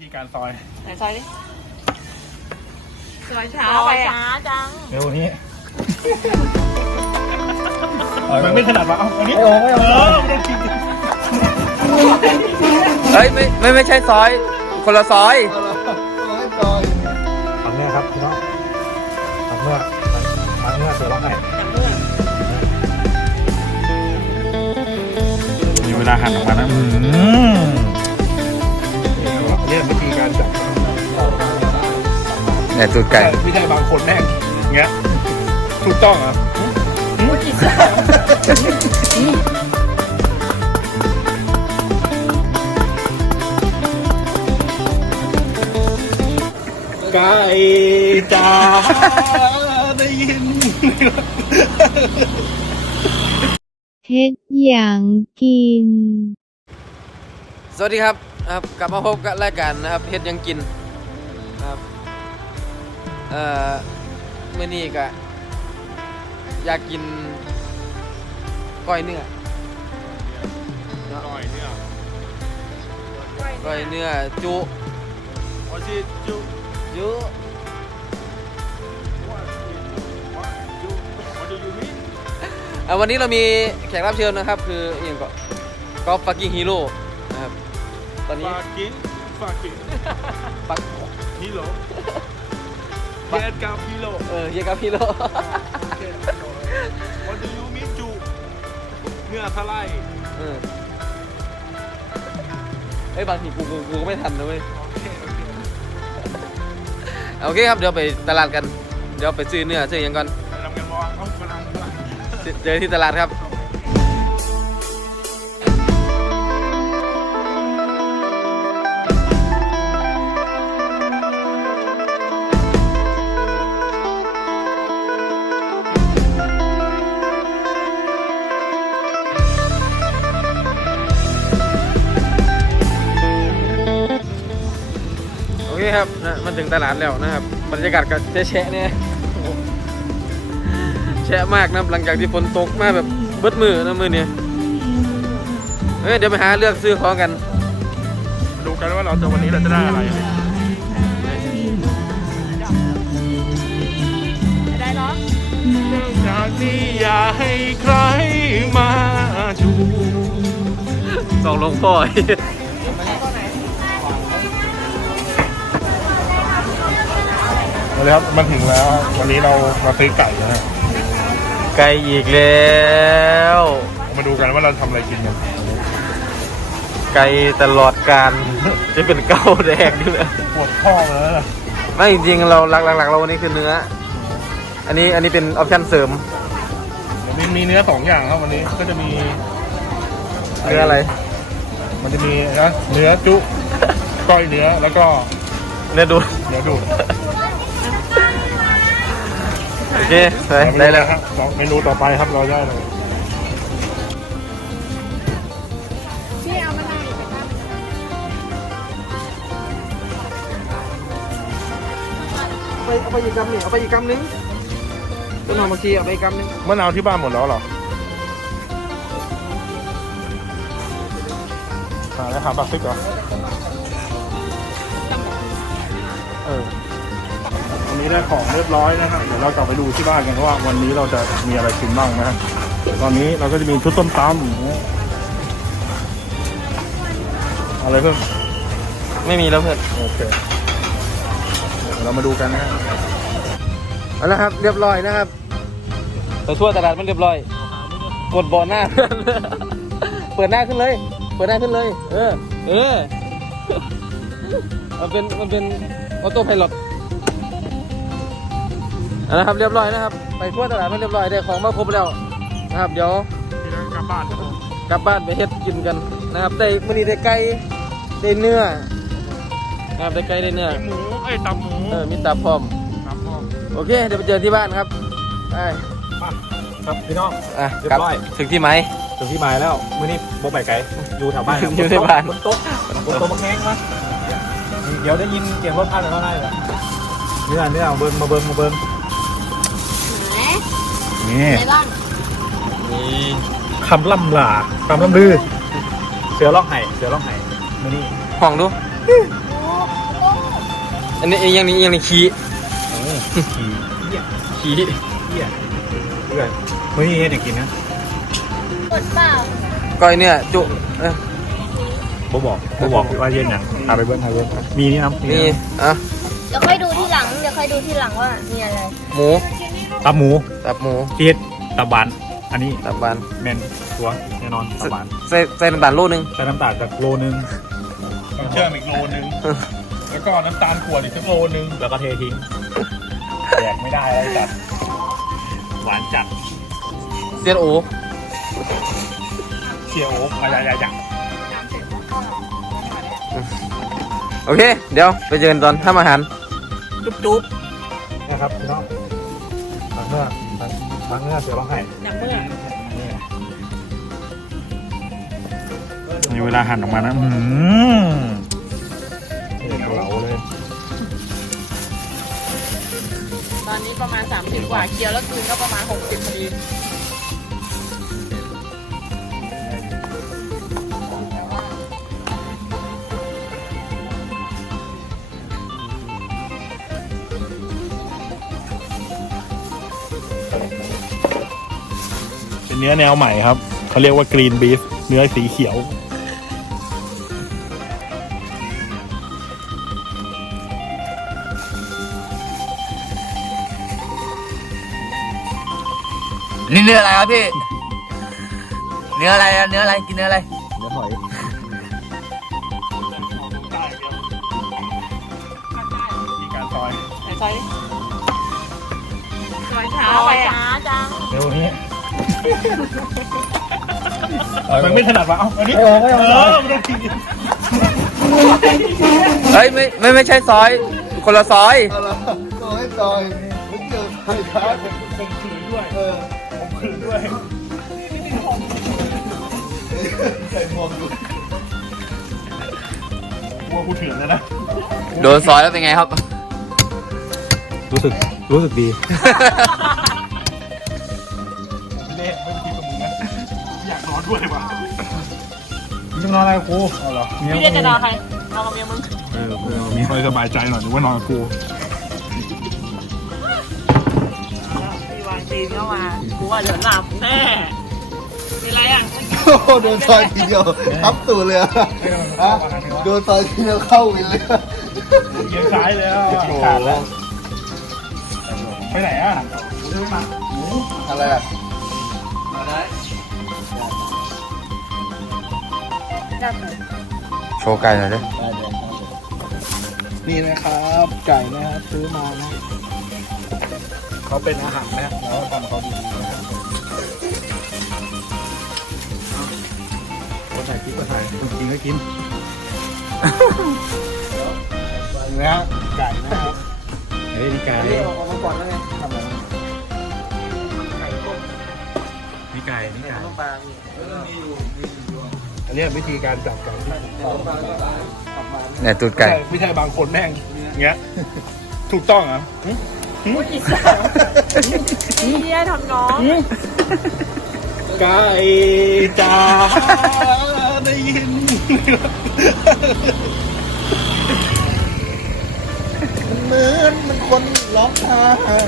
ธีการซอยไหนซอยดิซอยช้าช้าไปไปอะช้าจังเร็วนี้มันไม่ขนาดว่าเอาอันนี้เออไม่ต้องกินเฮ้ยไม่ไม่ไม่ใช่ซอย คนละซอยทำเนี่ยครับพี่น้องทำเมื่อทำเมื่อเสือร้องไห้มีเวลาหั่นออกมานะอืม เนี่ยวิธีการจับเนี่ยตูดไก่ไม่ใช่บางคนแน่งเงี้ยถูกต้องเหรอไก่จ๋าได้ยินเฮ็ดหยังกิน สวัสดีครับ นะครับกลับมาพบกับรายการนะครับเฮ็ดหยังกินนะครับเอ่อมื่อนี้ก็อยากกินก้อยเนื้ออร่อยเนี่ยก้อยเนื้อจุโอชิจุจุจุ what do you mean อะวันนี้เรามีแขกรับเชิญนะครับ คืออหย่างก็กอล์ฟฟักกิ้งฮีโร่นะครับ ตอนนี้ฝากกินฝากกินปักฮิโร่เกตกับฮิโร่เออเฮียกับฮีโร่ what do you mean จุเนื้อสไลด์เออเอ้ยบางทีกูกูกูก็ไม่ทันนะเว้ย โอเคโอเคโอเคครับ เดี๋ยวไปตลาดกัน เดี๋ยวไปซื้อเนื้อซื้อหยังก่อนไปทำกันมองเอาฝรั่งฝรั่งเจอที่ตลาดครับ โอ เคครับนะมันถึงตลาดแล้วนะครับ บรรยากาศก็แฉะๆเนี่ยแฉะมากนะหลังจากที่ฝนตกมาแบบเบิดมือนะมือเนี่ยเฮ้ยเดี๋ยวไปหาเลือกซื้อของกันมาดูกันว่าเราจะวันนี้เราจะได้อะไรได้เนาะจากนี้อย่าให้ใครมาชูสองหลวงพ่อเอาเลยครับมันถึงแล้ววันนี้เรามาซื้อไก่นะฮะไกลอีกแล้ว มาดูกันว่าเราทำอะไรกินกันไกลตลอดการจะเป็นเก้าแดงด้วย ปวดข้อเลยนะไม่จริงๆเราหลักๆเราวันนี้คือเนื้อ อันนี้อันนี้เป็นออปชั่นเสริม เดี๋ยวมีมีเนื้อสองอย่างครับวันนี้ก็จะมีเนื้ออะไร มันจะมีนะเนื้อจุ ก้อยเนื้อแล้วก็เนื้อดูดเนื้อดูด โอเคไปได้แล้วครับสองเมนูต่อไปครับเราได้เลยพี่เอามะนาวอีกไหมคะไปเอาไปอีกกำหนึ่งเอาไปอีกกำหนึงต้นหอมบางทีเอาไปอีกกำหนึงมะนาวที่บ้านหมดแล้วเหรอหาแล้วหาบักซิกเหรอเออวันนี้ ได้ของเรียบร้อยนะครับเดี๋ยวเรากลับไปดูที่บ้านกันว่า วันนี้เราจะมีอะไรกินบ้างนะฮะตอนนี้เราก็จะมีชุดต้มตำนะอะไรเพิ่มไม่มีแล้วเพื่อนโอเคเดี๋ยวเรามาดูกันนะฮะเอาละครับ เรียบร้อยนะครับไปทั่วตลาดมันเรียบร้อย กดเบาะหน้า เปิดหน้าขึ้นเลย เปิดหน้าขึ้นเลย เออ เออ มันเป็นมันเป็นออโต้ไพลอต เอาละครับเรียบร้อยนะครับ ไปทั่วตลาดมันเรียบร้อยได้ของมาครบแล้วนะครับ เดี๋ยวที่นั่งกลับบ้านครับผมกลับบ้านไปเฮ็ดกินกันนะครับได้มื้อนี้ได้ไก่ได้เนื้อนะครับได้ไก่ได้เนื้อหมูเอ้ยตับหมูเออมีตับพร้อมตับหมูโอเคเดี๋ยวไปเจอที่บ้านครับไปครับพี่น้องอะเรียบกลับร้อยถึงที่ไหมถึงที่หมายแล้วมื้อนี้โบไปไกลอยู่แถวบ้านครับอยู่ในบ้านบนโต๊ะบนโต๊ะบนแข้งมาเดี๋ยวได้ยินเสียงรถพันแล้วได้ละเนื้อเนื้อมาเบิ้งมาเบิ้งมาเบิ้งไหน นี่ไหนบ้างนี่คำล่ำลาคำล่ำลือ เสือร้องไห้เสือร้องไห้มื้อนี้ห้องดูโอ้อันนี้อีกอย่างนี้อีกอย่างนี้ขี้โอ้ขี่เหี้ยขี้เหี้ยเพื่อนเฮ้ยเฮ็ดให้กินนะกดเปล่าก้อยเนื้อจุเอ้ยบ่บอกบ่บอกว่าเย็นอย่างพาไปเบิ้ลพาไปเบิ้ลมีนี่น้ำนี่อะ เดี๋ยวค่อยดูที่หลัง เดี๋ยวค่อยดูที่หลังว่ามีอะไร หมู ตับหมูตับหมูที่เฮ็ดตับบาน อันนี้ตับบานเมนตัวแน่นอนตับบานใส่ใส่น้ำตาลโลนึงใส่น้ำตาลจากโลนึงน้ำเชื่อมอีกโลนึงแล้วก็น้ำตาลขวดอีกสักโลนึงแล้วก็เททิ้งแดกไม่ได้อะไรจัดหวานจัดเซียนโอเชียวโอ๊กอะไรอย่างโอเค เดี๋ยวไปเจอกันตอนทำอาหาร จุ๊บจุ๊บนะครับพี่น้องบาง เมื่อบางบางเมื่อเสือร้องไห้หนังเมื่อมีเวลาหั่นออกมานะอืมเหลาเลยตอนนี้ประมาณ 30 กว่าเคี้ยวแล้วคืนก็ประมาณ 60พอดี เป็นเนื้อแนวใหม่ครับ เขาเรียกว่ากรีนบีฟเนื้อสีเขียว นี่เนื้ออะไรครับพี่ เนื้ออะไรอะเนื้ออะไรกินเนื้ออะไร เนื้อหอยมีการซอยซอยซอยช้าไปช้าจัง เร็วนี้ มันไม่ถนัดวะเอ้าอันนี้เออไม่ต้องกินเฮ้ยไม่ไม่ไม่ใช่ซอย คนละซอยซอยซอยไม่เจอใครครับผมขืนด้วยเออผมขืนด้วยใส่หมวกดูกลัวกูเถื่อนแล้วนะโดนซอยแล้วเป็นไงครับ รู้สึกรู้สึกดี ด้วยว่ะมึงจะนอนอะไรกับกูเอาเหรอพี่เรียกจะนอนใครนอนกับเมียมึงเออเออมีคอยสบายใจหน่อยหรือว่านอนกับกูมีวางตีนเข้ามากูว่าเดี๋ยวหลับแน่เป็นไรอะโอ้โหโดนซอยทีเดียวทับตูดเลยอะฮะโดนซอยทีเดียวเข้าวินเลยอะเยียงซ้ายเลยอะขาดแล้ว ไปไหนอะ อะไรอะ โชว์ไก่หน่อยดินี่นะครับไก่นะครับซื้อมานะเขาเป็นอาหารนะแล้วทำเขาดีๆนะคนถ่ายคลิปก็ถ่ายคนกินก็กินเนะไก่นะครับเฮ้ยนี่ไก่เอามาก่อนแล้วไงนี่ไก่นี่ไก่ต้องปลาอั นนี้วิธีการจับไก่ที่ถูกต้องเนี่ยตูดไก่ ไม่ใช่บางคนแม่งเงี้ย ถูกต้องเหรอหึหึเฮียทำน้องไก่จ้าได้ยิน เหมือนมันคนร้องไห้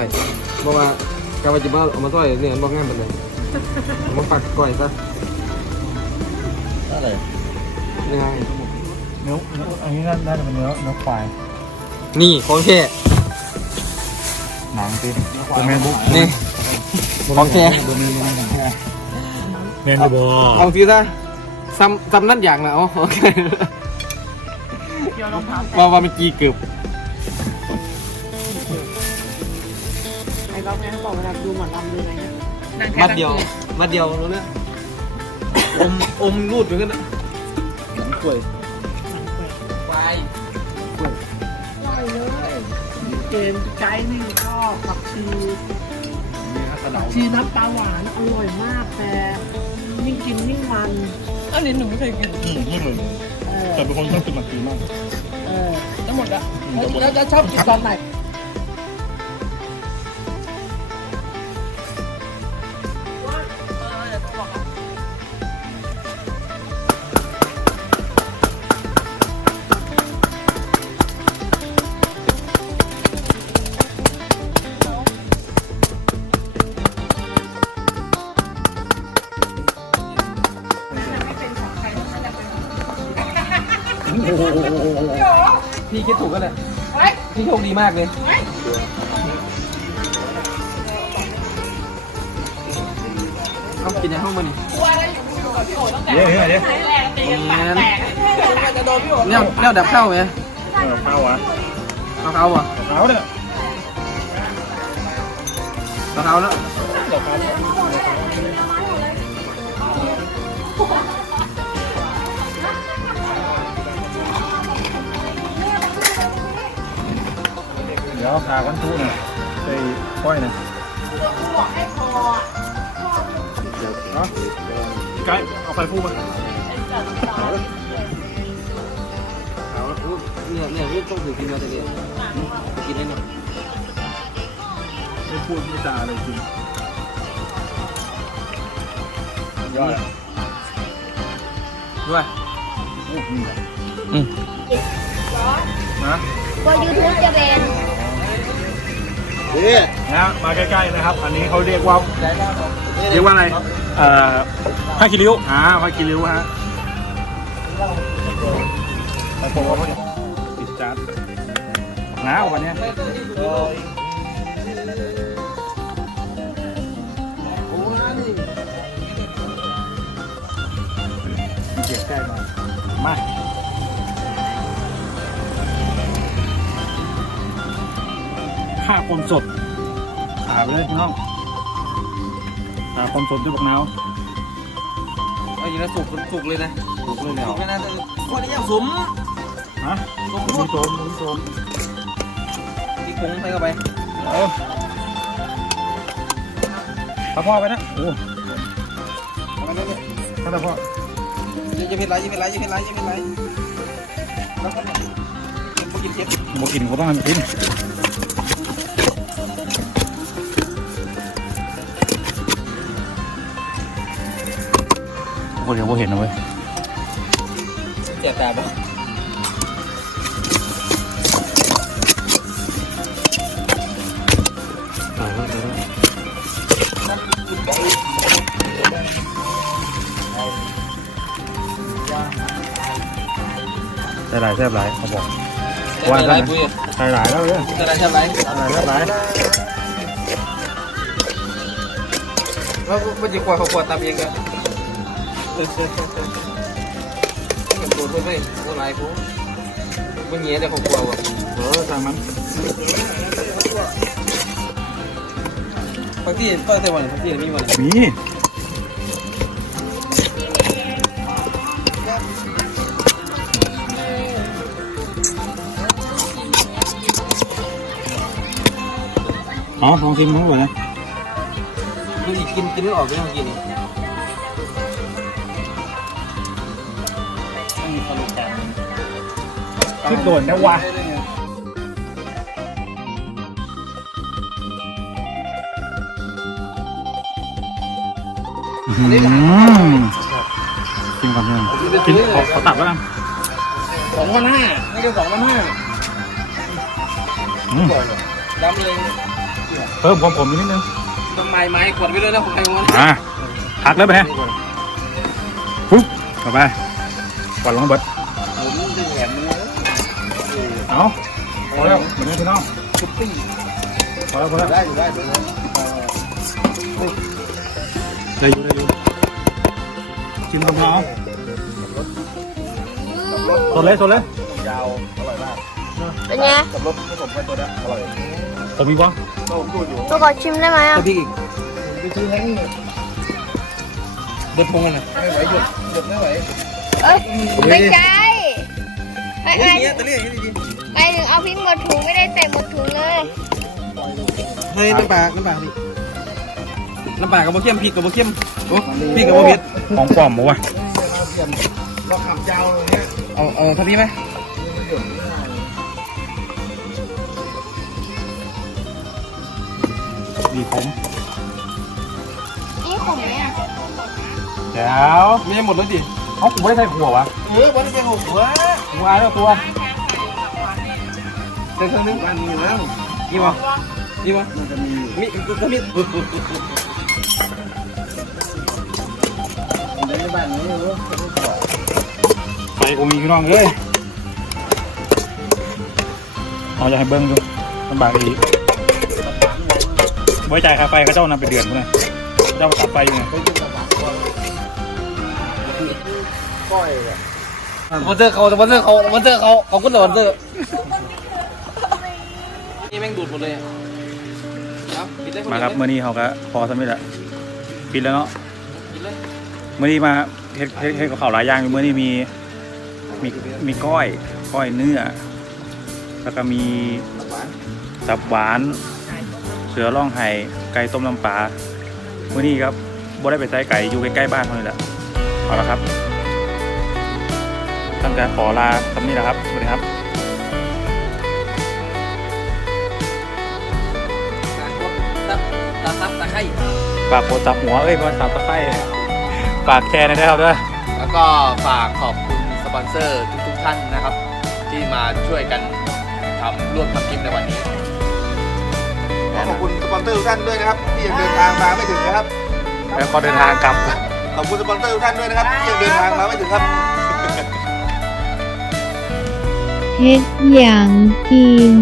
เนี่ยเอามาก่อยบอกว่ากาวาจิบ้าเอามาต้อยเนี่ยบอกง่ายหมดเลยเอามาปักก่อยซะอะไรยังไงเนื้อเนื้ออันนี้น่าจะเป็นเนื้อเนื้อควายนี่ของแท้หนังสิตัวแมนบุ๊กนี่ของแท้ตัวแมนบุ๊กของแท้แมนบุ๊กเอาทีซะซ้ำซ้ำนั่นอย่างนะอ๋อโอเคเดี๋ยวรองเท้าว่าว่ามันจีเกือบ รอบนี้เขาบอกเวลาดูหมอลำดูอะไรเนี่ยมัดเดียว มัดเดียวรู้เรื่องอม อมรูดเหมือนกันนะหนังกล้วยไฟเกมใจนี่ก็ผักชีนี่ครับกระเดาชีน้ำปลาหวานอร่อยมากแต่ยิ่งกินยิ่งมันอันนี้หนูไม่เคยกินอืมไม่เลยเออแต่เป็นคนชอบกินหมักชีมากเออจะหมดละแล้วจะชอบกินตอนไหน พี่คิดถูกกันเลยพี่โชคดีมากเลยเอากินในห้องมันนี่เดี๋ยวเดี๋ยวเดี๋ยวเนี่ยเนี่ยดับเข้าไหมเออข้าวอะเอาเขาอะข้าวเนี่ยเอาเขาแล้ว ดี๋ยวพากันทุกเนี่ยไปก้อยเนี่ยเนาะไกด์เอาไฟฟูมาเนี่ยเนี่ยพี่ต้องถือกินมาตะเกียบกินได้หน่ยไม่พูดไม่จาเลยจริงยอดด้วยอืมอืมนะก็ยูทูบจะเป็น นี่นะมาใกล้ๆนะครับ อันนี้เขาเรียกว่าเรียกว่าอะไรเอ่อผ้าคีริ้วอ่าผ้าคีริ้วฮะไปโปะเขาดิปิดจานหนาววันเนี้ยมีเกียรใกล้มาม ค่าความสดขาไปเลยพี่น้องขาความสดด้วยบักนาวเอาอย่างนั้นสุกสุกเลยนะถูกเลยแล้วสุกเลยนะคนนี้ยังสมฮะมีโซนมีโซนอีกผงใส่เข้าไปเอาตาพ่อไปนะโอ้ถ้าตาพ่อยังจะเป็นไรยังเป็นไรยังเป็นไรยังเป็นไรแล้วก็กินเก็บ บอกกินเขาต้องให้มันกิน โอ้เดี๋ยวผมเห็นนะเว้ยเจ็บตาบ่ใส่หลายแซ่บหลายเขาบอกว่าอะไรปุ้ยใส่หลายแล้วเลยอะไรใช่ไหมใส่หลายแซ่บหลายแล้วมันจะกลัวเขากลัวตามเองกัน เก็บตัวด้วยอะไรกูมันเงี้ยแต่เขากลัวว่ะเออสั่งมันบางทีเปิดแต่วันบางทีไม่มีวันมีอ๋อลองชิมทั้งหมดนะดูอีกกินกินไม่ออกไม่ต้องกิน คิดโดนนะวะ อืมกินก่อนเนี่ยกินขอขอตัดแล้วกันสองพันห้าไม่ใช่สองพันห้าอืมดำเลยเพิ่มความขมอีกนิดนึงต้นไม้ไม้กดไปเลยนะของใครของมันอ่าหักแล้วไปฮะปุ๊บเข้าไป กวาดลงเบิดผมจะแหมเนื้อเอาพอแล้วเหมือนนี้พี่น้องชุบปิ้งพอแล้วพอแล้วได้อยู่ได้อยู่ได้อยู่ได้อยู่ชิมกับน้องสดเลยสดเลยยาวอร่อยมากเป็นไงกับรสผสมกันตัวนี้อร่อยผมมีบ้างก็ผมพูดอยู่ตัวขอชิมได้ไหมอะตัวพี่อีกไปซื้อให้เด็ดพงกันนะไม่ไหวหยุดหยุดไม่ไหว เอ้ยไม่ใช่ไม่โอ้ไม่ยเนี่ยตะเลี่ยดีไม่ถึงเอาพริกหมดถุงไม่ได้ใส่หมดถุงเลยเฮ้ยน้ำปลาน้ำปลาดิน้ำปลากับมะเขือพริกกับมะเขือโอ้พริกกับมะเขือของปลอมบ่วะเราขับยาวเลยเนี่ยเอาเอาทัพพีไหมดีผมนี่ขมไหมอะเดี๋ยวไม่ใช่หมดแล้วดิ เขากูไม่ได้ใส่หัววะเออวันนี้เป็นหัวกูอายแล้วตัวเจอเครื่องนึงกันอยู่แล้วนี่วะนี่วะมันจะมีมีก็มีในบ้านนี้รู้ไฟกูมีพี่น้องเอ้ยเอาจะให้เบิ้งดูลำบากอีกไว้ใจายค่าไฟเขาเจ้านำไปเดือนพุ่นเลยเจ้าตัดไฟอยู่ไง ก้อยอะสปอนเซอร์เขาสปอนเซอร์เขาสปอนเซอร์เขาเขาก็โดนเซอร์นี่แม่งดูดหมดเลยครับกินได้มาครับเมื่อนี้เขาก็พอสมิธละปิดแล้วเนาะกินเลยเมื่อนี้มาเฮ็ดเฮ็ดเฮ็ดกับข้าวหลายอย่างอยู่เมื่อนี้มีมีมีก้อยก้อยเนื้อ แล้วก็มีตับหวาน เสือร่องไห้ไก่ต้มน้ำปลาเมื่อนี้ครับบ่ได้ไปใส่ไก่อยู่ใกล้ๆบ้านเขาเลยแหละเอาละครับ ตั้งการขอลาสำนี้นะครับสวัสดีครับตับตับตับตะไคร้ฝากกดจับหัวเอ้ยมาสับตะไคร้ฝากแชร์หนะครับด้วยแล้วก็ฝากขอบคุณสปอนเซอร์ทุกๆท่านนะครับ ที่มาช่วยกันทำร่วมทำคลิปในวันนี้ขอบคุณสปอนเซอร์ทุกท่านด้วยนะครับ ที่ยังเดินทางมาไม่ถึงนะครับ แล้วก็เดินทางกลับ ขอบคุณสปอนเซอร์ทุกท่านด้วยนะครับ ที่ยังเดินทางมาไม่ถึงครับ เฮ็ดอย่างกิน